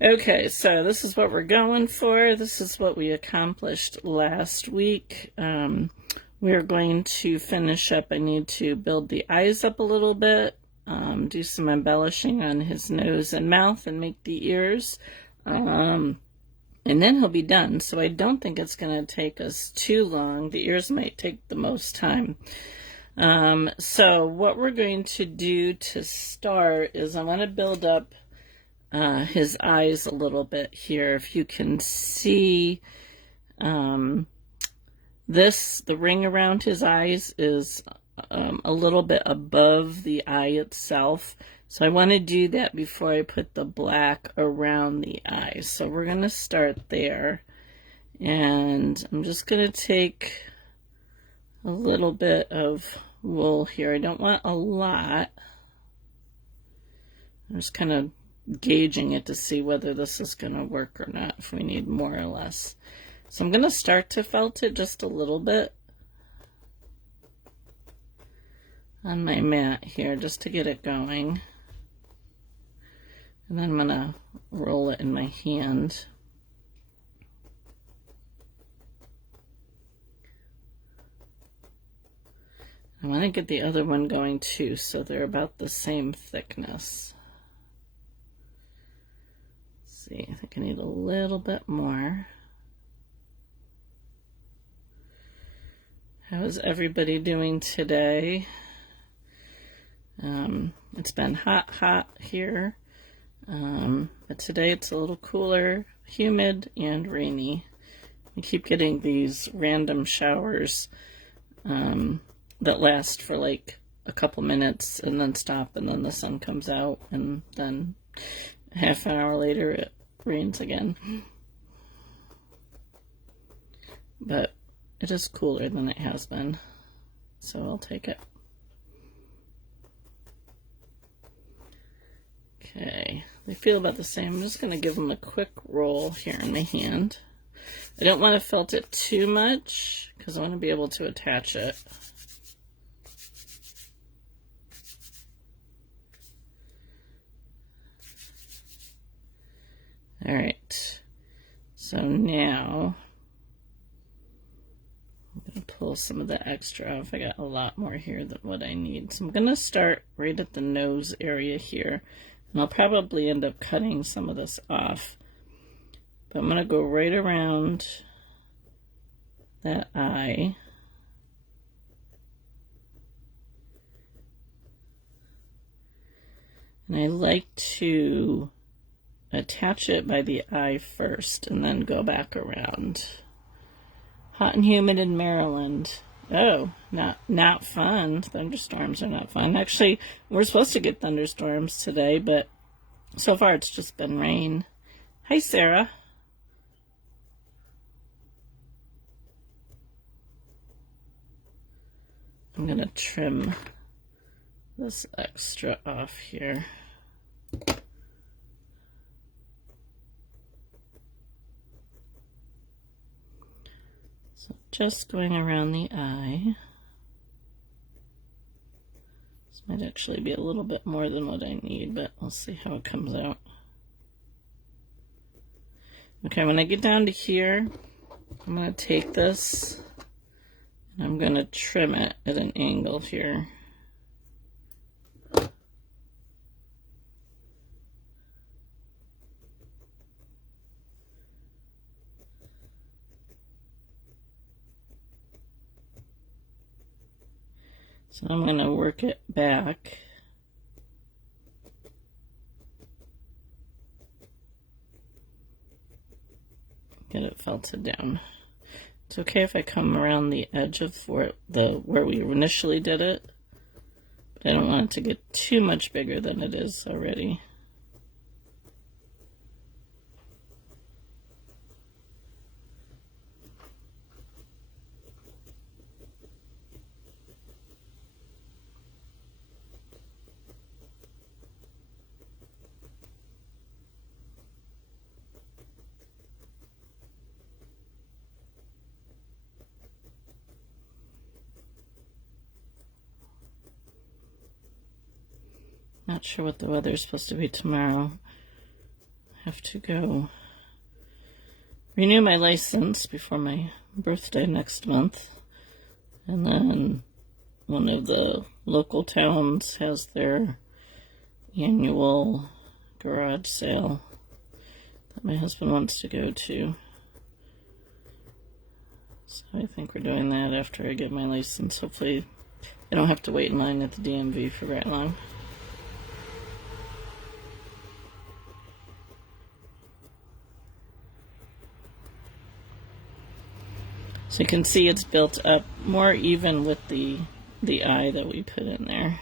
Okay, so this is what we're going for. This is what we accomplished last week. We're going to finish up. I need to build the eyes up a little bit, do some embellishing on his nose and mouth, and make the ears. And then he'll be done. So I don't think it's going to take us too long. The ears might take the most time. So what we're going to do to start is I want to build up his eyes a little bit here. If you can see the ring around his eyes is a little bit above the eye itself. So I want to do that before I put the black around the eyes. So we're going to start there. And I'm just going to take a little bit of wool here. I don't want a lot. I'm just kind of gauging it to see whether this is going to work or not, if we need more or less. So I'm going to start to felt it just a little bit on my mat here just to get it going. And then I'm going to roll it in my hand. I want to get the other one going too, so they're about the same thickness. See, I think I need a little bit more. How is everybody doing today? It's been hot here, but today it's a little cooler, humid, and rainy. We keep getting these random showers that last for like a couple minutes and then stop, and then the sun comes out, and then half an hour later it rains again. But it is cooler than it has been, so I'll take it. Okay, they feel about the same. I'm just going to give them a quick roll here in my hand. I don't want to felt it too much because I want to be able to attach it. All right, so now I'm going to pull some of the extra off. I got a lot more here than what I need. So I'm going to start right at the nose area here. And I'll probably end up cutting some of this off. But I'm going to go right around that eye. And I like to attach it by the eye first and then go back around. Hot and humid in Maryland. Oh, not fun. Thunderstorms are not fun. Actually, we're supposed to get thunderstorms today, but so far it's just been rain. Hi, Sarah. I'm going to trim this extra off here. So just going around the eye. This might actually be a little bit more than what I need, but we'll see how it comes out. Okay, when I get down to here, I'm going to take this and I'm going to trim it at an angle here. So I'm going to work it back. Get it felted down. It's okay if I come around the edge of where we initially did it, but I don't want it to get too much bigger than it is already. Not sure what the weather's supposed to be tomorrow. have to go renew my license before my birthday next month. And then one of the local towns has their annual garage sale that my husband wants to go to. So I think we're doing that after I get my license. Hopefully I don't have to wait in line at the DMV for very long. So you can see it's built up more even with the eye that we put in there.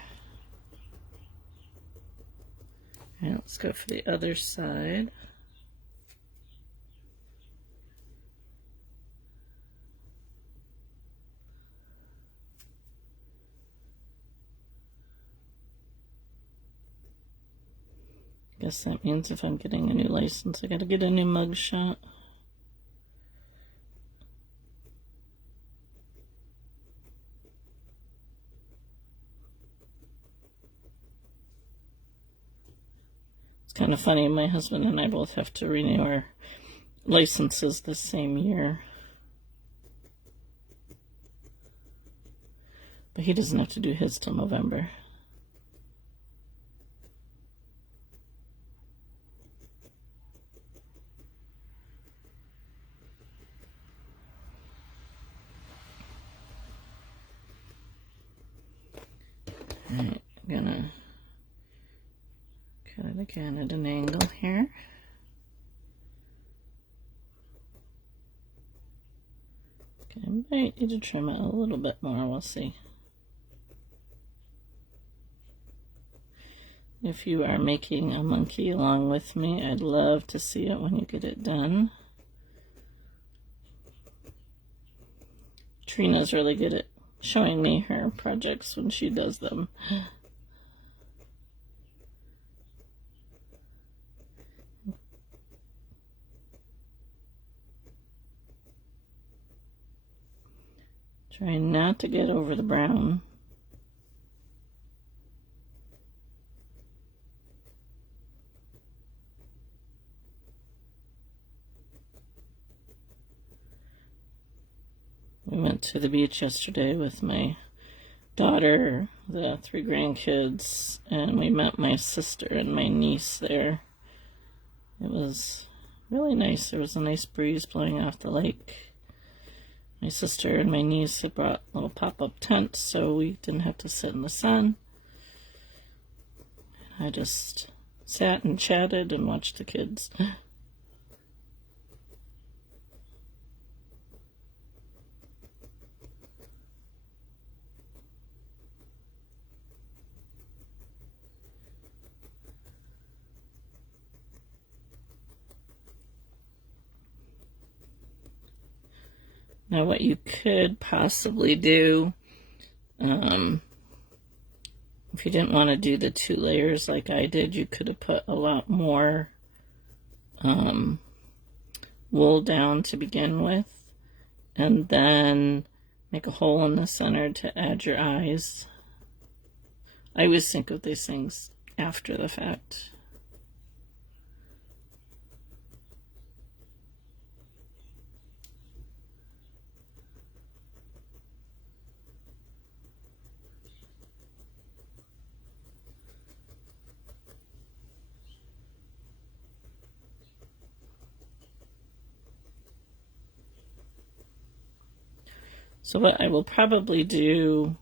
All right, let's go for the other side. Guess that means if I'm getting a new license, I gotta get a new mug shot. It's kind of funny, my husband and I both have to renew our licenses the same year. But he doesn't have to do his till November. Alright, I'm gonna cut it again at an angle here. Okay, I might need to trim it a little bit more, we'll see. If you are making a monkey along with me, I'd love to see it when you get it done. Trina's really good at showing me her projects when she does them. Trying not to get over the brown. We went to the beach yesterday with my daughter, the 3 grandkids, and we met my sister and my niece there. It was really nice. There was a nice breeze blowing off the lake. My sister and my niece had brought little pop-up tents, so we didn't have to sit in the sun. I just sat and chatted and watched the kids. Now what you could possibly do, if you didn't want to do the 2 layers like I did, you could have put a lot more wool down to begin with, and then make a hole in the center to add your eyes. I always think of these things after the fact. So what I will probably do,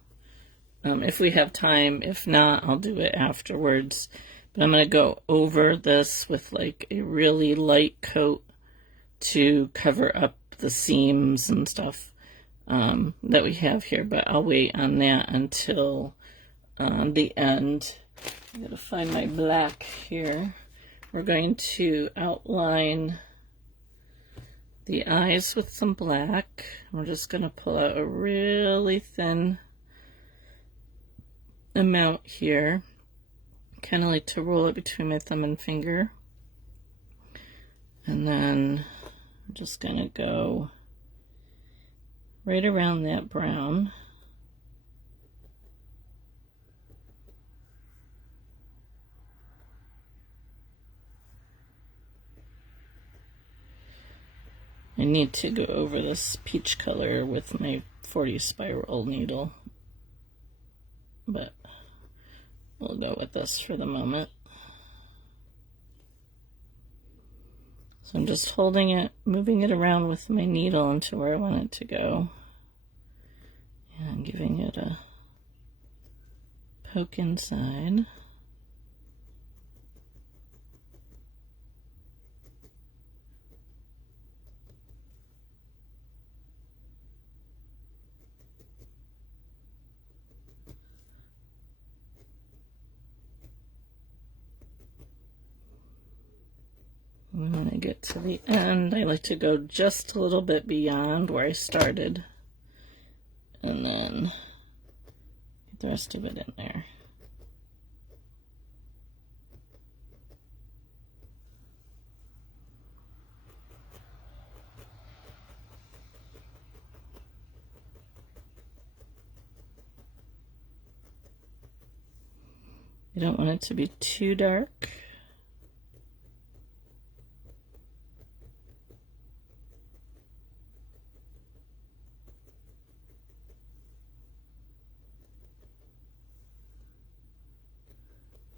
if we have time, if not, I'll do it afterwards. But I'm going to go over this with like a really light coat to cover up the seams and stuff that we have here. But I'll wait on that until the end. I'm going to find my black here. We're going to outline the eyes with some black. We're just going to pull out a really thin amount here. Kind of like to roll it between my thumb and finger. And then I'm just going to go right around that brown. need to go over this peach color with my 40 spiral needle, but we'll go with this for the moment. So I'm just holding it, moving it around with my needle into where I want it to go, and giving it a poke inside. And when I get to the end, I like to go just a little bit beyond where I started, and then get the rest of it in there. You don't want it to be too dark.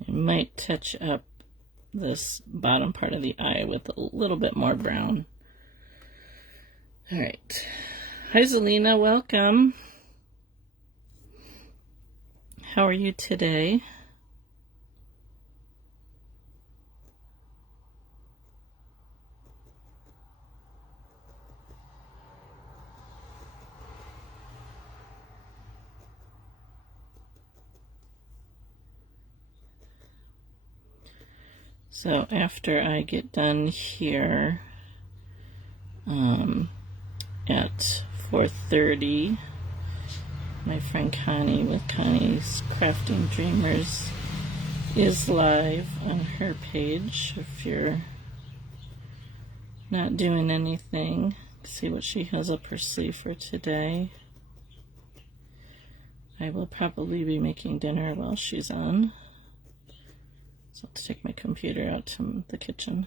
I might touch up this bottom part of the eye with a little bit more brown. All right. Hi, Zelina. Welcome. How are you today? So after I get done here at 4:30, my friend Connie with Connie's Crafting Dreamers is live on her page. If you're not doing anything, see what she has up her sleeve for today. I will probably be making dinner while she's on. So let's take my computer out to the kitchen.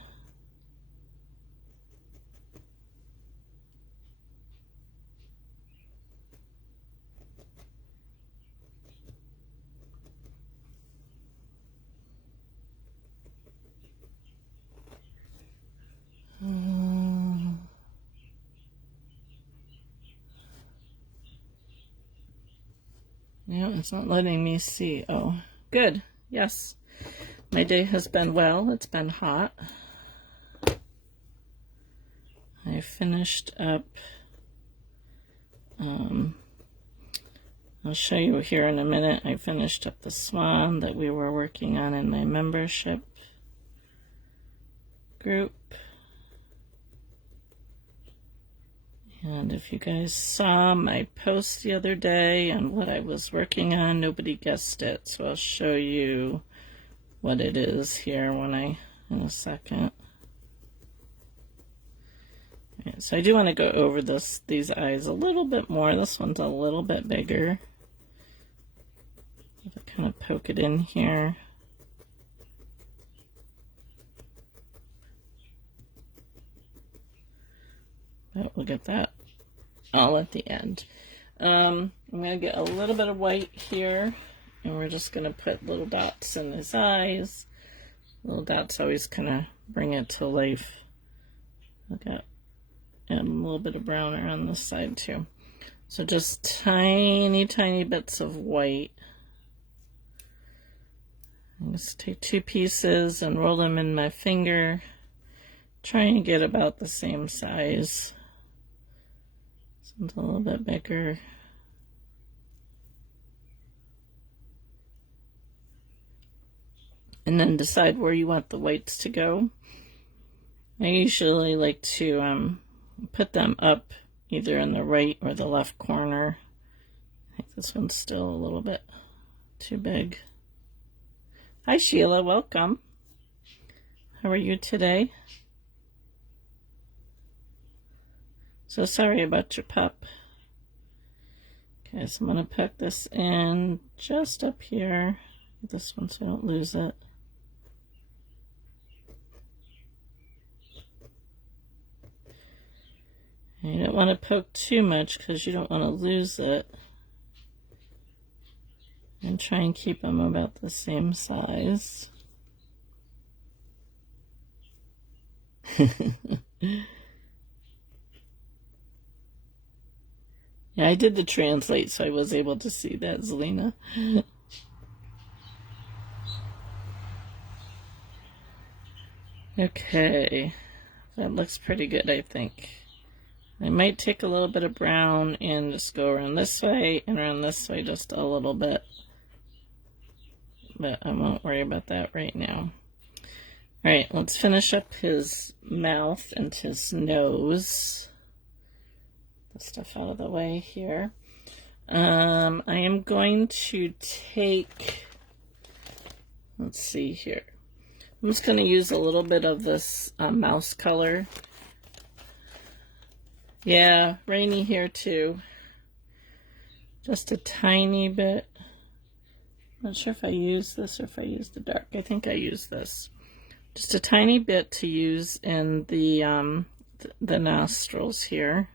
Yeah, it's not letting me see. Oh, good. Yes. My day has been well. It's been hot. I finished up, I'll show you here in a minute. I finished up the swan that we were working on in my membership group. And if you guys saw my post the other day on what I was working on, nobody guessed it. So I'll show you what it is here in a second. Right, so I do want to go over these eyes a little bit more. This one's a little bit bigger. If I kind of poke it in here. But we'll get that all at the end. I'm going to get a little bit of white here, and we're just going to put little dots in his eyes. Little dots always kind of bring it to life. Look at, and a little bit of brown around this side too. So just tiny, tiny bits of white. I'm just take 2 pieces and roll them in my finger. Try and get about the same size. It's a little bit bigger. And then decide where you want the whites to go. I usually like to put them up either in the right or the left corner. I think this one's still a little bit too big. Hi Sheila, welcome. How are you today? So sorry about your pup. Okay, so I'm going to put this in just up here. This one so I don't lose it. don't want to poke too much because you don't want to lose it. And try and keep them about the same size. Yeah, I did the translate, so I was able to see that, Zelina. Okay, that looks pretty good, I think. I might take a little bit of brown and just go around this way and around this way just a little bit. But I won't worry about that right now. Alright, let's finish up his mouth and his nose. The stuff out of the way here. I am going to take, let's see here. I'm just going to use a little bit of this mouse color. Yeah, rainy here too. Just a tiny bit. Not sure if I use this or if I use the dark. I think I use this. Just a tiny bit to use in the nostrils here.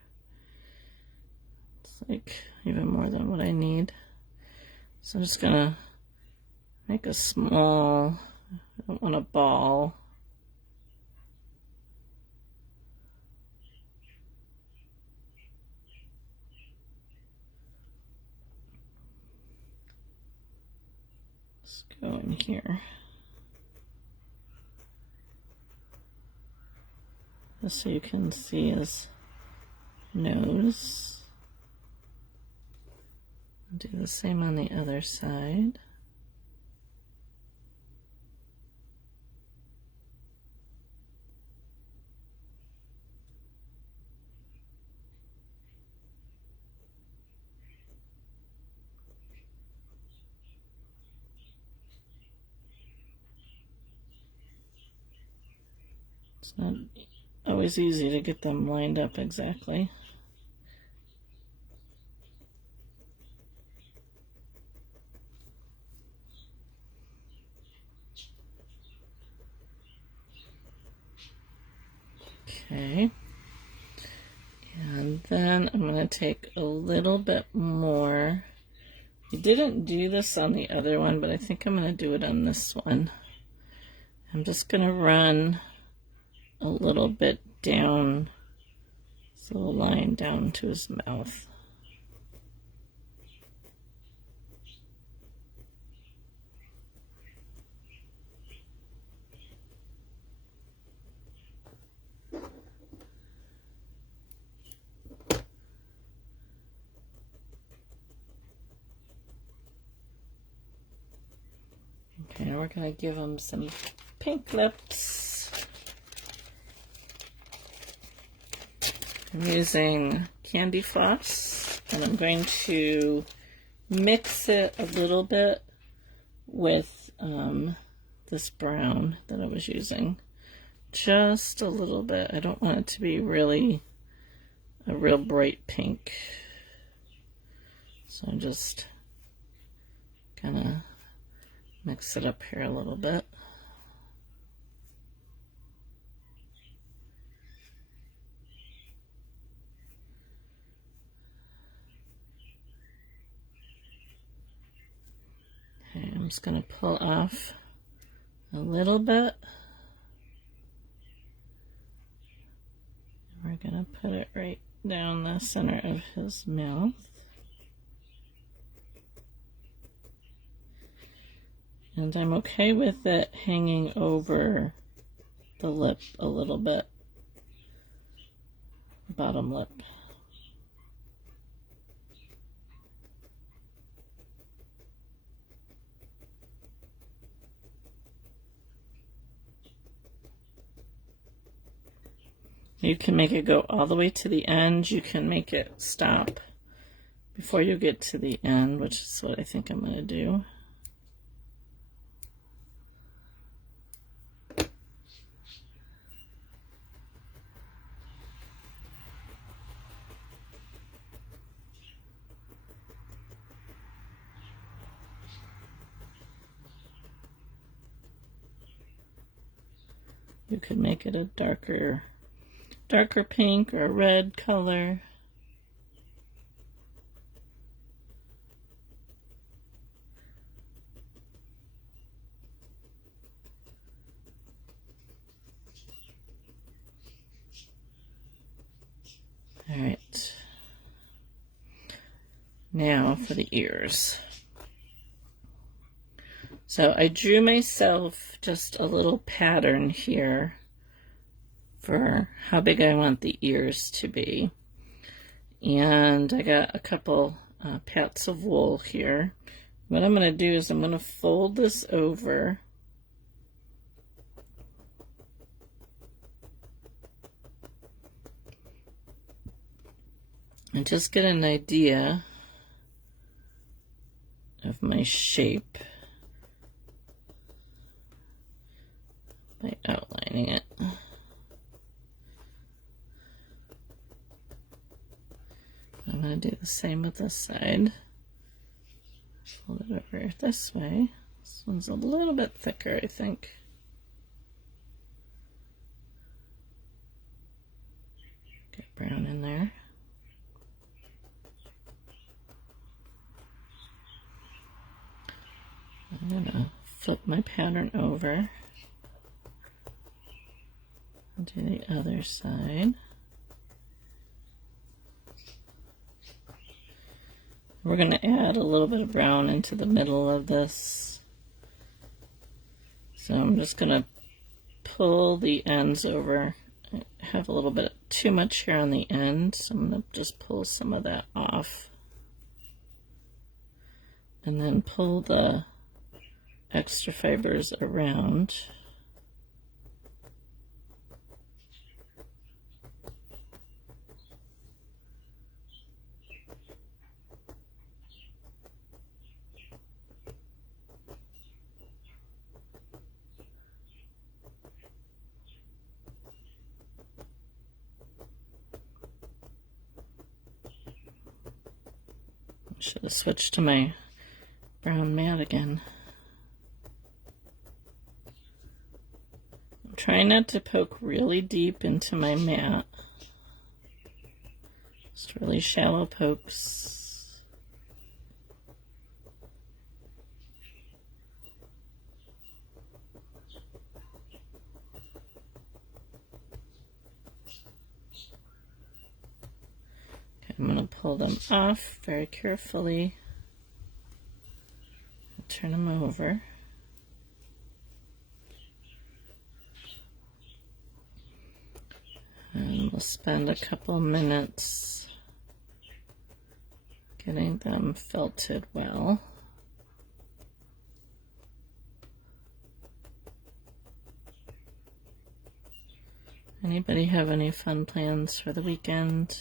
It's like even more than what I need. So I'm just gonna make a small, I don't want a ball. Let's go in here. Just so you can see his nose. I'll do the same on the other side. It's not always easy to get them lined up exactly. Okay, and then I'm going to take a little bit more. I didn't do this on the other one, but I think I'm going to do it on this one. I'm just going to run a little bit down, this little line down to his mouth. Okay, we're going to give him some pink lips. I'm using candy floss, and I'm going to mix it a little bit with this brown that I was using. Just a little bit. I don't want it to be really a real bright pink. So I'm just gonna mix it up here a little bit. Okay, I'm just going to pull off a little bit. We're going to put it right down the center of his mouth. And I'm okay with it hanging over the lip a little bit, bottom lip. You can make it go all the way to the end. You can make it stop before you get to the end, which is what I think I'm going to do. You could make it a darker pink or red color. All right. Now for the ears. So I drew myself just a little pattern here for how big I want the ears to be. And I got a couple pats of wool here. What I'm going to do is I'm going to fold this over. And just get an idea of my shape by outlining it. I'm going to do the same with this side. Fold it over this way. This one's a little bit thicker, I think. Get brown in there. I'm going to flip my pattern over and do the other side. We're going to add a little bit of brown into the middle of this. So I'm just going to pull the ends over. I have a little bit too much hair on the end, so I'm going to just pull some of that off. And then pull the extra fibers around. Should have switched to my brown mat again. I'm trying not to poke really deep into my mat. Just really shallow pokes. Okay, I'm going to pull them off very carefully. Turn them over. And we'll spend a couple minutes getting them felted well. Anybody have any fun plans for the weekend?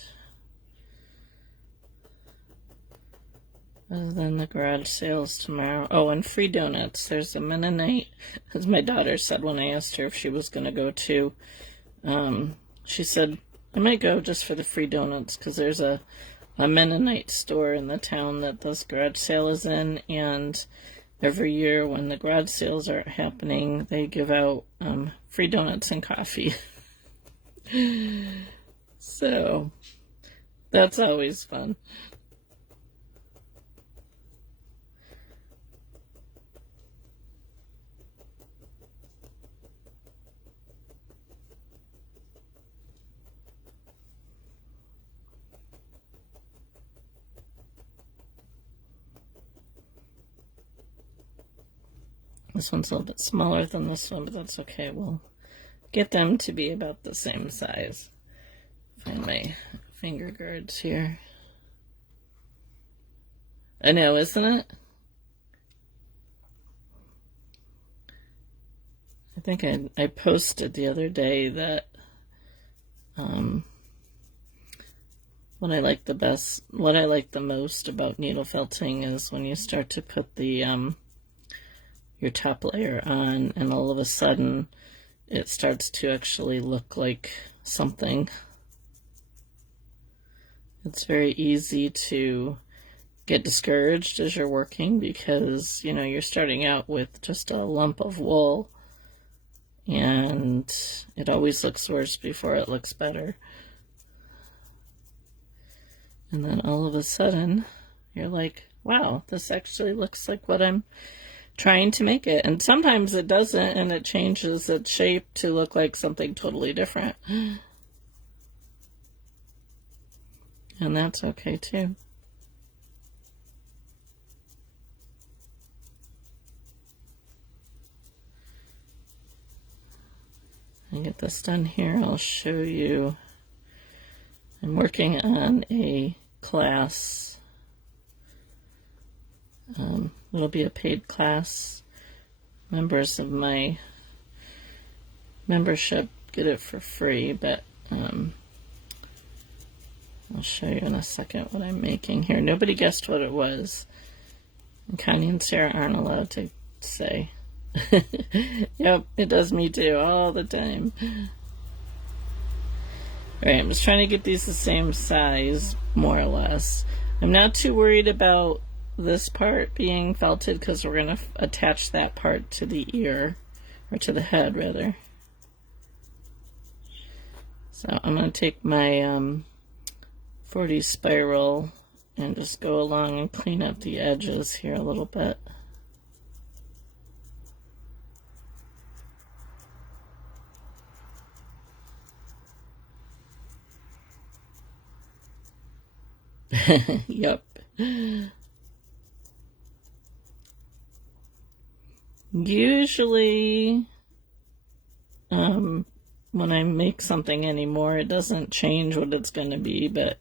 Other than the garage sales tomorrow. Oh, and free donuts. There's a Mennonite, as my daughter said when I asked her if she was going to go too. She said, I might go just for the free donuts because there's a Mennonite store in the town that this garage sale is in. And every year when the garage sales are happening, they give out free donuts and coffee. So that's always fun. This one's a little bit smaller than this one, but that's okay. We'll get them to be about the same size. Find my finger guards here. I know, isn't it? I think I posted the other day that what I like the most about needle felting is when you start to put the your top layer on, and all of a sudden it starts to actually look like something. It's very easy to get discouraged as you're working because, you know, you're starting out with just a lump of wool and it always looks worse before it looks better. And then all of a sudden you're like, wow, this actually looks like what I'm trying to make it. And sometimes it doesn't, and it changes its shape to look like something totally different. And that's okay too. I get this done here, I'll show you. I'm working on a class. It'll be a paid class. Members of my membership get it for free, but I'll show you in a second what I'm making here. Nobody guessed what it was. And Connie and Sarah aren't allowed to say. Yep, it does me too, all the time. Alright, I'm just trying to get these the same size, more or less. I'm not too worried about this part being felted because we're going to attach that part to the ear, or to the head rather. So I'm going to take my 40 spiral and just go along and clean up the edges here a little bit. Yep. Usually, when I make something anymore, it doesn't change what it's going to be, but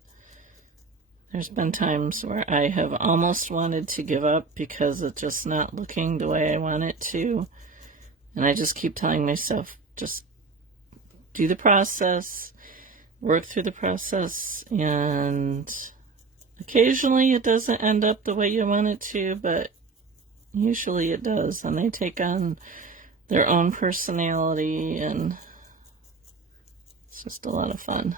there's been times where I have almost wanted to give up because it's just not looking the way I want it to. And I just keep telling myself, just do the process, work through the process, and occasionally it doesn't end up the way you want it to, but usually it does, and they take on their own personality, and it's just a lot of fun.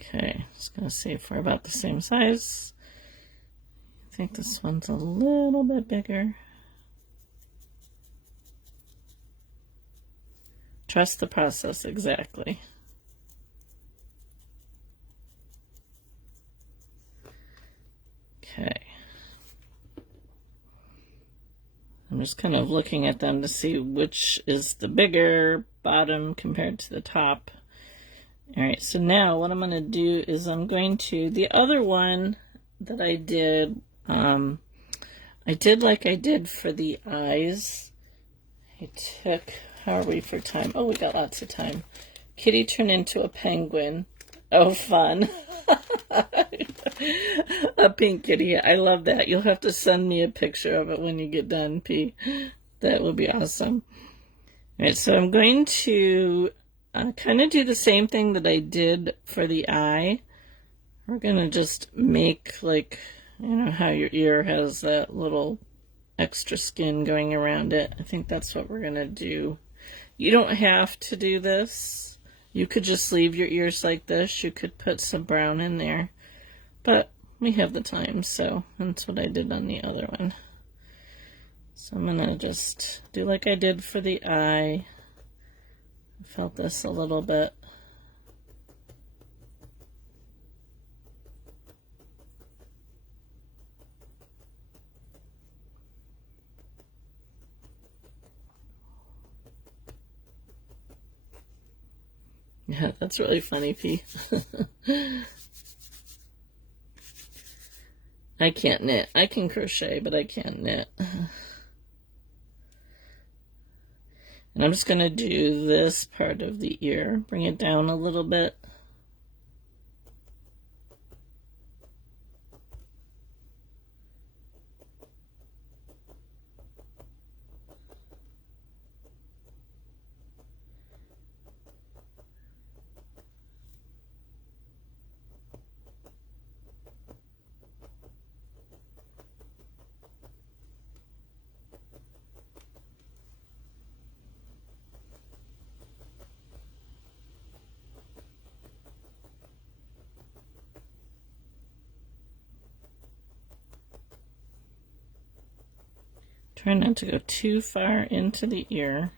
Okay, just going to see if we're about the same size. I think this one's a little bit bigger. Trust the process, exactly. Okay. I'm just kind of looking at them to see which is the bigger bottom compared to the top. Alright, so now what I'm going to do is I'm going to, the other one that I did like I did for the eyes. I took, how are we for time? Oh, we got lots of time. Kitty turned into a penguin. Oh, fun. A pink kitty. I love that. You'll have to send me a picture of it when you get done, P. That would be awesome. Alright, so I'm going to kind of do the same thing that I did for the eye. We're going to just make, like, you know how your ear has that little extra skin going around it. I think that's what we're going to do. You don't have to do this. You could just leave your ears like this. You could put some brown in there. But we have the time, so that's what I did on the other one. So I'm going to just do like I did for the eye. I felt this a little bit. Yeah, that's really funny, P. I can't knit. I can crochet, but I can't knit. And I'm just going to do this part of the ear. Bring it down a little bit. Try not to go too far into the ear.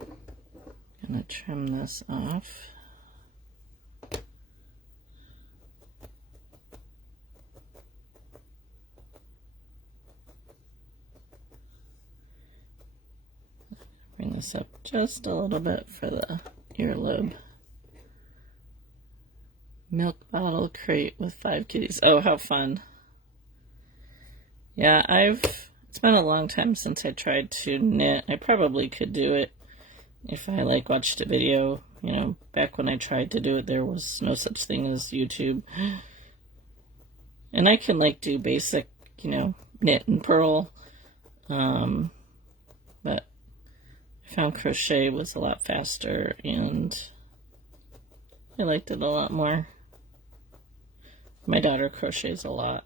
I'm gonna trim this off. this up just a little bit for the earlobe. Milk bottle crate with 5 kitties. Oh, how fun. Yeah, it's been a long time since I tried to knit. I probably could do it if I watched a video. You know, back when I tried to do it, there was no such thing as YouTube. And I can do basic, knit and purl. But I found crochet was a lot faster and I liked it a lot more. My daughter crochets a lot.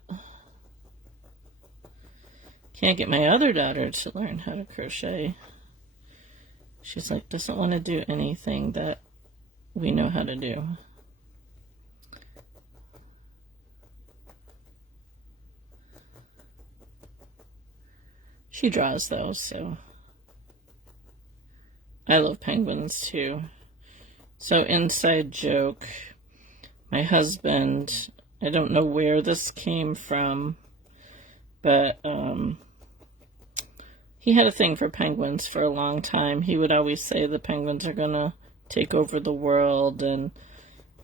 Can't get my other daughter to learn how to crochet. She's doesn't want to do anything that we know how to do. She draws though, so I love penguins too. So inside joke, my husband, I don't know where this came from, but he had a thing for penguins for a long time. He would always say the penguins are gonna take over the world, and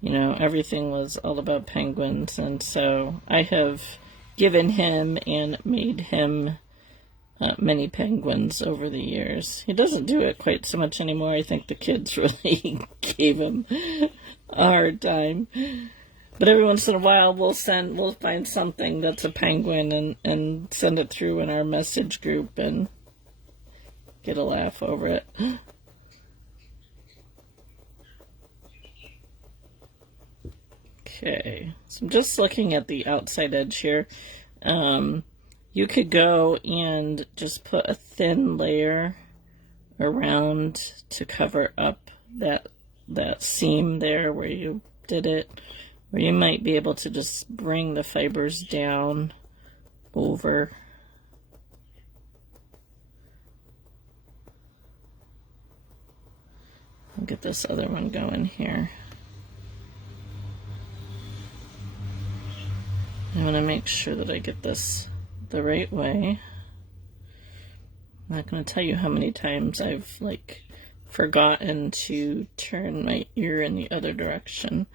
everything was all about penguins. And so I have given him and made him many penguins over the years. He doesn't do it quite so much anymore. I think the kids really gave him a hard time. But every once in a while we'll find something that's a penguin and send it through in our message group and get a laugh over it. Okay, so I'm just looking at the outside edge here. You could go and just put a thin layer around to cover up that seam there where you did it, or you might be able to just bring the fibers down over. I'll get this other one going here. I want to make sure that I get this the right way. I'm not going to tell you how many times I've forgotten to turn my ear in the other direction.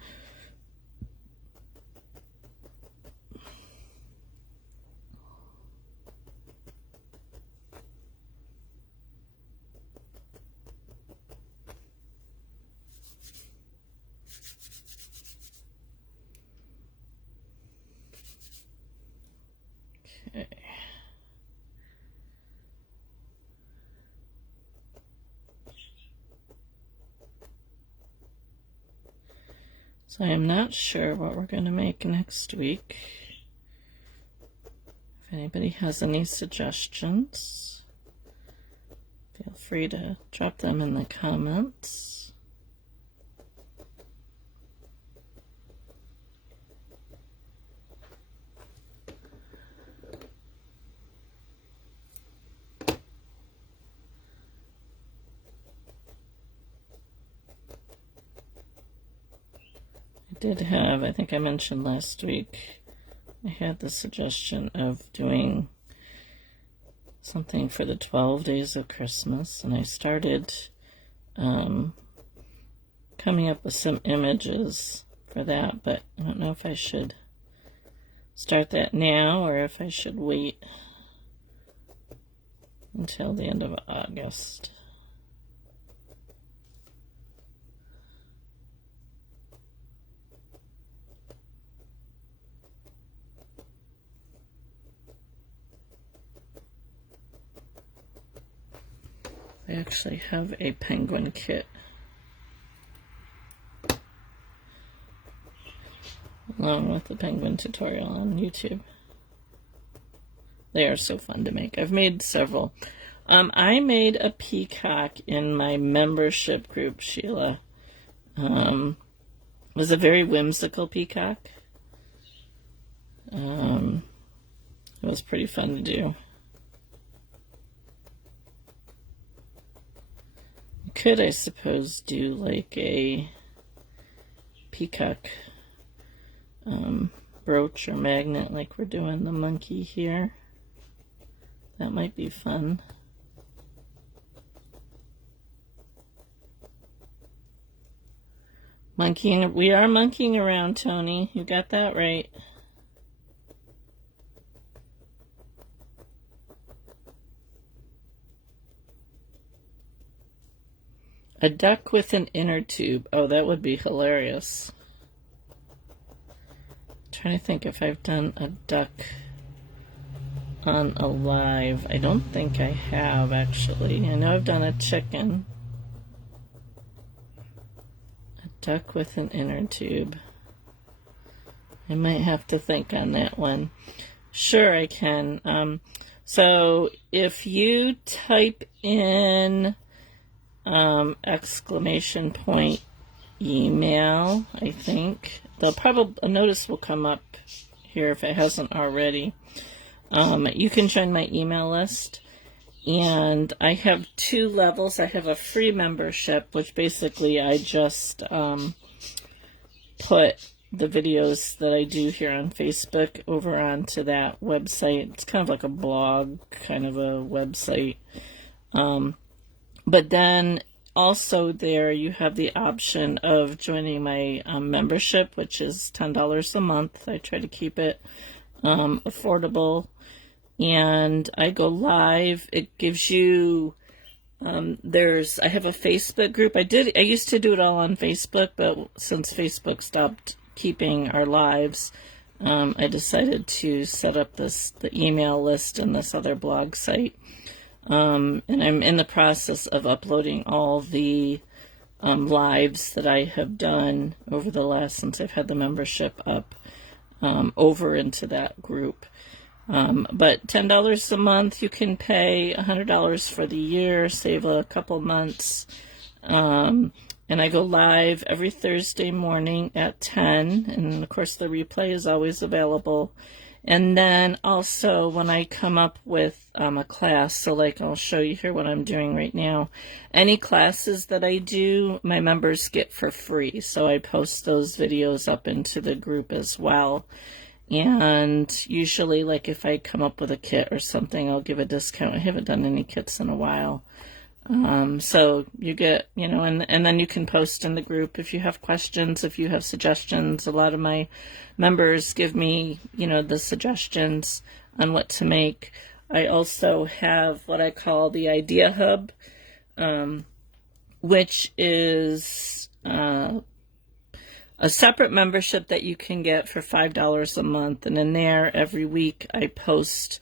Okay. So I am not sure what we're going to make next week. If anybody has any suggestions, feel free to drop them in the comments. Did have, I think I mentioned last week, I had the suggestion of doing something for the 12 days of Christmas, and I started coming up with some images for that, but I don't know if I should start that now or if I should wait until the end of August. I actually have a penguin kit along with the penguin tutorial on YouTube. They are so fun to make. I've made several. I made a peacock in my membership group, Sheila. It was a very whimsical peacock. It was pretty fun to do. Could, I suppose, do a peacock brooch or magnet like we're doing the monkey here. That might be fun. Monkeying, we are monkeying around, Tony. You got that right. A duck with an inner tube. Oh, that would be hilarious. I'm trying to think if I've done a duck on a live. I don't think I have, actually. I know I've done a chicken. A duck with an inner tube. I might have to think on that one. Sure, I can. So if you type in exclamation point email, I think they'll probably, a notice will come up here if it hasn't already. You can join my email list, and I have 2 levels. I have a free membership, which basically I just put the videos that I do here on Facebook over onto that website. It's kind of like a blog, kind of a website. But then also there you have the option of joining my membership, which is $10 a month. I try to keep it affordable. And I go live. It gives you, I have a Facebook group. I used to do it all on Facebook, but since Facebook stopped keeping our lives, I decided to set up the email list and this other blog site. And I'm in the process of uploading all the lives that I have done over the since I've had the membership up, over into that group. But $10 a month, you can pay $100 for the year, save a couple months. And I go live every Thursday morning at 10, and of course the replay is always available. And then also when I come up with a class, so like I'll show you here what I'm doing right now. Any classes that I do, my members get for free. So I post those videos up into the group as well. And usually, like if I come up with a kit or something, I'll give a discount. I haven't done any kits in a while. So you get, and then you can post in the group if you have questions, if you have suggestions. A lot of my members give me, the suggestions on what to make. I also have what I call the Idea Hub, which is a separate membership that you can get for $5 a month. And in there, every week, I post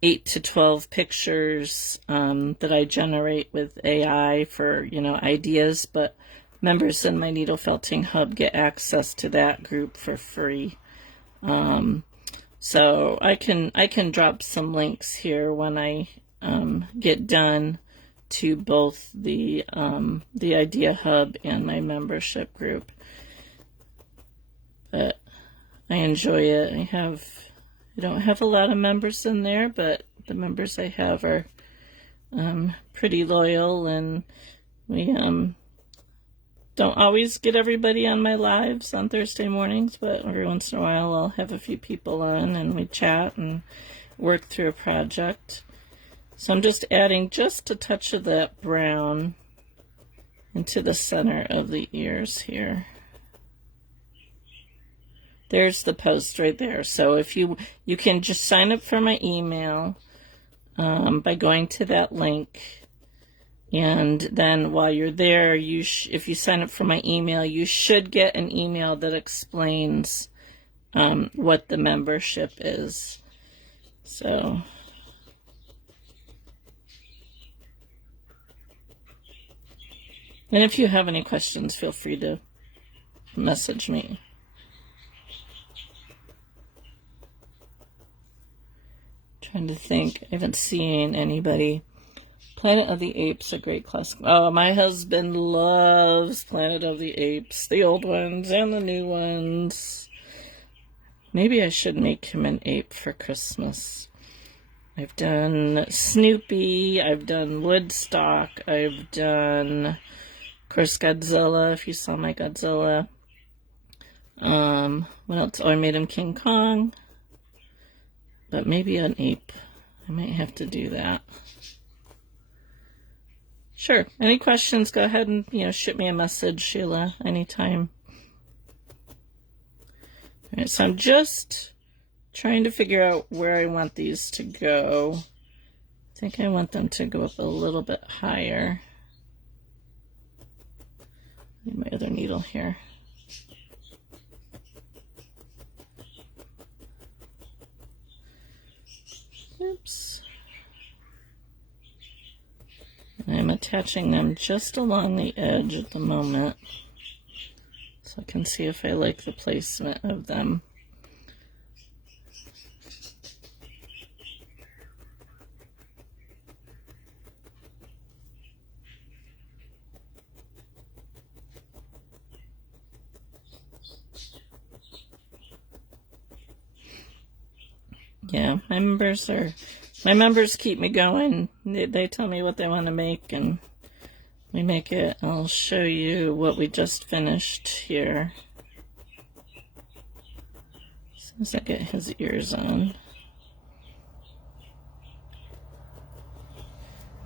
8 to 12 pictures that I generate with AI for, ideas. But members in my Needle Felting Hub get access to that group for free. So I can drop some links here when I get done to both the Idea Hub and my membership group. But I enjoy it. I don't have a lot of members in there, but the members I have are pretty loyal, and we don't always get everybody on my lives on Thursday mornings, but every once in a while I'll have a few people on and we chat and work through a project. So I'm just adding just a touch of that brown into the center of the ears here. There's the post right there. So if you can just sign up for my email by going to that link, and then while you're there, if you sign up for my email, you should get an email that explains what the membership is. So and if you have any questions, feel free to message me. Trying to think. I haven't seen anybody. Planet of the Apes, a great classic. Oh, my husband loves Planet of the Apes. The old ones and the new ones. Maybe I should make him an ape for Christmas. I've done Snoopy. I've done Woodstock. I've done, of course, Godzilla, if you saw my Godzilla. What else? Oh, I made him King Kong. But maybe an ape. I might have to do that. Sure. Any questions, go ahead and, shoot me a message, Sheila, anytime. Alright, so I'm just trying to figure out where I want these to go. I think I want them to go up a little bit higher. Need my other needle here. Oops. And I'm attaching them just along the edge at the moment, so I can see if I like the placement of them. Yeah, my members keep me going. They tell me what they want to make, and we make it. I'll show you what we just finished here. As soon as I get his ears on.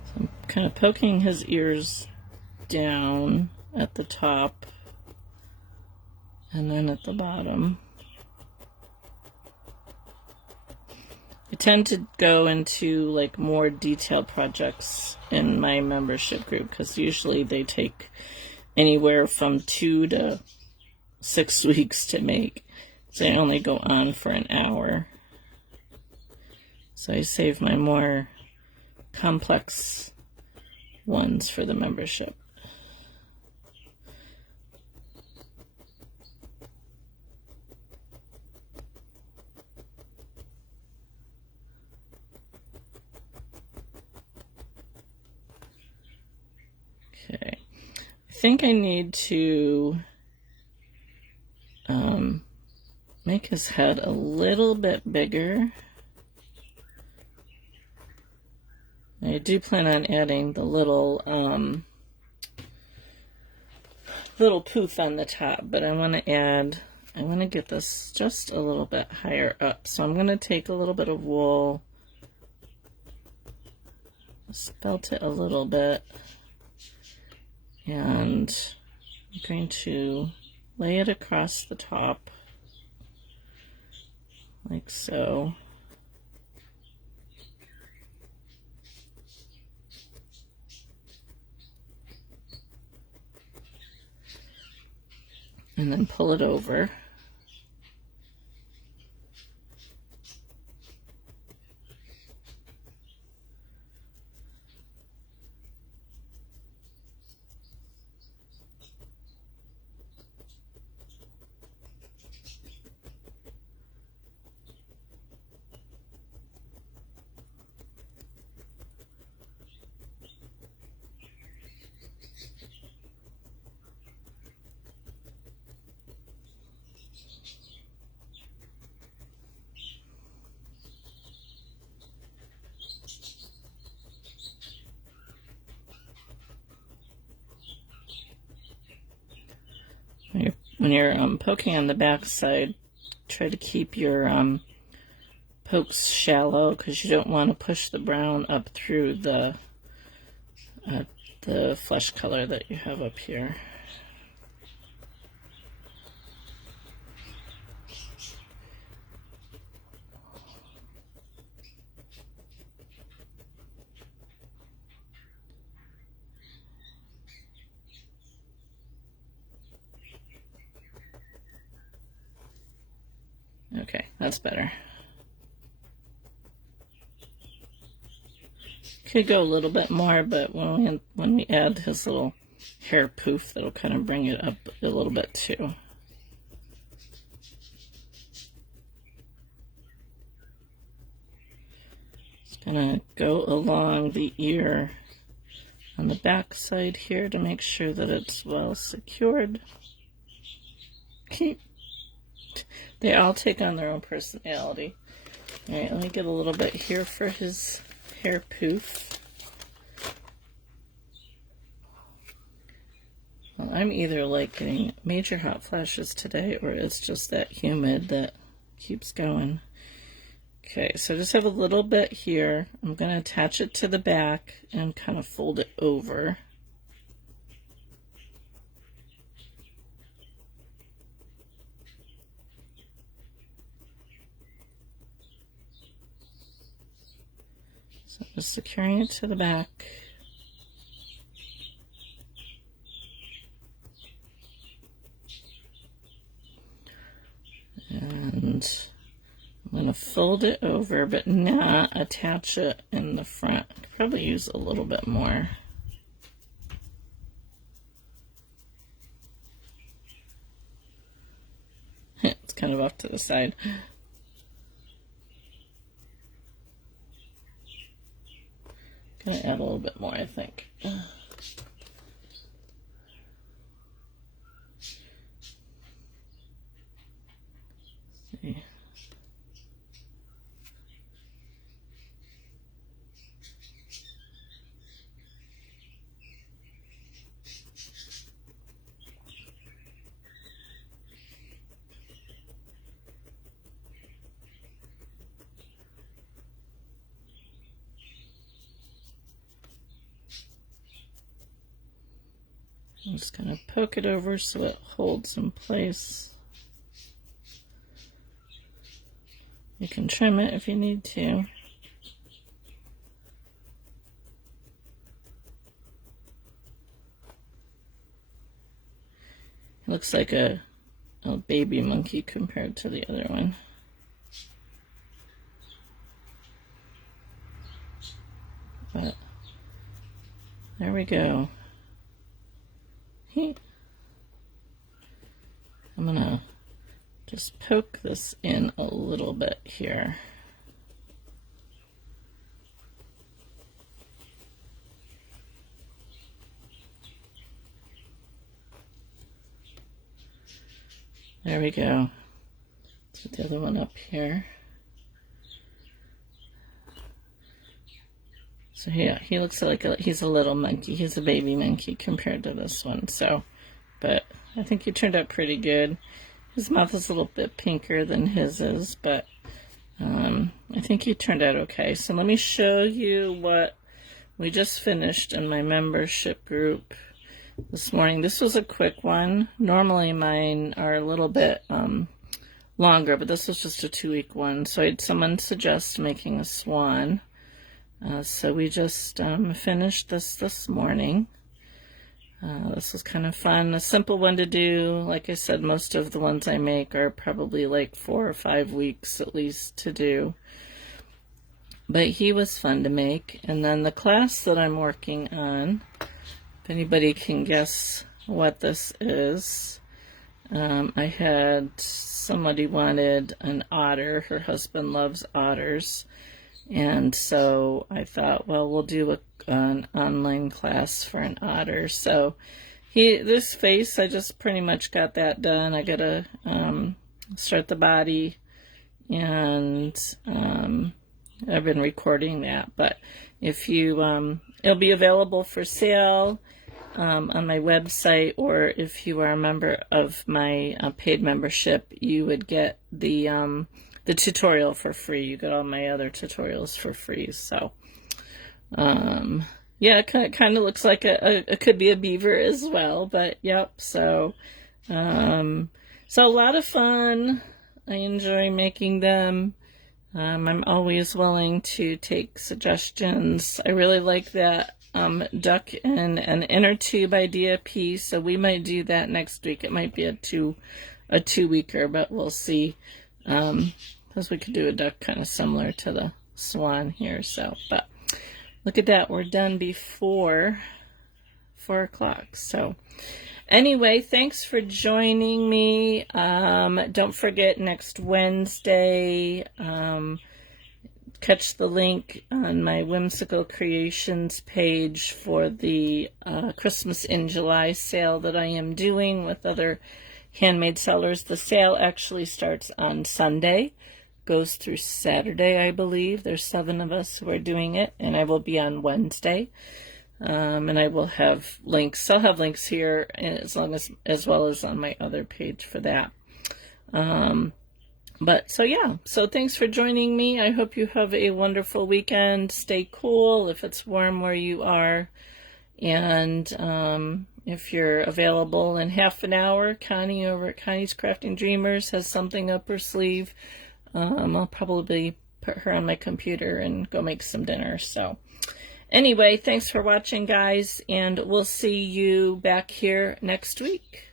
So I'm kind of poking his ears down at the top and then at the bottom. I tend to go into like more detailed projects in my membership group because usually they take anywhere from 2 to 6 weeks to make. So they only go on for an hour. So I save my more complex ones for the membership. Okay, I think I need to make his head a little bit bigger. I do plan on adding the little poof on the top, but I want to get this just a little bit higher up. So I'm going to take a little bit of wool, spelt it a little bit, and I'm going to lay it across the top like so. And then pull it over. When you're poking on the back side, try to keep your pokes shallow because you don't want to push the brown up through the flesh color that you have up here. Okay, that's better. Could go a little bit more, but when we add his little hair poof, that'll kind of bring it up a little bit too. Just gonna go along the ear on the back side here to make sure that it's well secured. Okay. They all take on their own personality. All right, let me get a little bit here for his hair poof. Well, I'm either like getting major hot flashes today or it's just that humid that keeps going. Okay, so just have a little bit here. I'm going to attach it to the back and kind of fold it over. Just securing it to the back. And I'm going to fold it over, but not attach it in the front. I could probably use a little bit more. It's kind of off to the side. Gonna add a little bit more, I think. See. I'm just going to poke it over so it holds in place. You can trim it if you need to. It looks like a baby monkey compared to the other one. But there we go. I'm gonna just poke this in a little bit here. There we go. Put the other one up here. So yeah, he looks like he's a little monkey. He's a baby monkey compared to this one. So, but I think he turned out pretty good. His mouth is a little bit pinker than his is, but I think he turned out okay. So let me show you what we just finished in my membership group this morning. This was a quick one. Normally mine are a little bit longer, but this was just a 2-week one. So I had someone suggest making a swan. So we just finished this morning. This was kind of fun. A simple one to do. Like I said, most of the ones I make are probably like 4 or 5 weeks at least to do. But he was fun to make. And then the class that I'm working on, if anybody can guess what this is, I had somebody wanted an otter. Her husband loves otters. And so I thought, well, we'll do an online class for an otter. So this face, I just pretty much got that done. I got to start the body, and I've been recording that. But if you, it'll be available for sale on my website, or if you are a member of my paid membership, you would get the tutorial for free. You get all my other tutorials for free. So, yeah, it kind of looks like it could be a beaver as well, but yep. So, so a lot of fun. I enjoy making them. I'm always willing to take suggestions. I really like that duck and an inner tube idea piece. So we might do that next week. It might be a two-weeker, but we'll see. Because we could do a duck kind of similar to the swan here. So, but look at that. We're done before 4 o'clock. So anyway, thanks for joining me. Don't forget next Wednesday, catch the link on my Whimsical Creations page for the Christmas in July sale that I am doing with other handmade sellers. The sale actually starts on Sunday, goes through Saturday, I believe. There's 7 of us who are doing it, and I will be on Wednesday. And I will have links. I'll have links here as well as on my other page for that. But so yeah, so thanks for joining me. I hope you have a wonderful weekend. Stay cool if it's warm where you are. And if you're available in half an hour, Connie over at Connie's Crafting Dreamers has something up her sleeve. I'll probably put her on my computer and go make some dinner. So anyway, thanks for watching, guys, and we'll see you back here next week.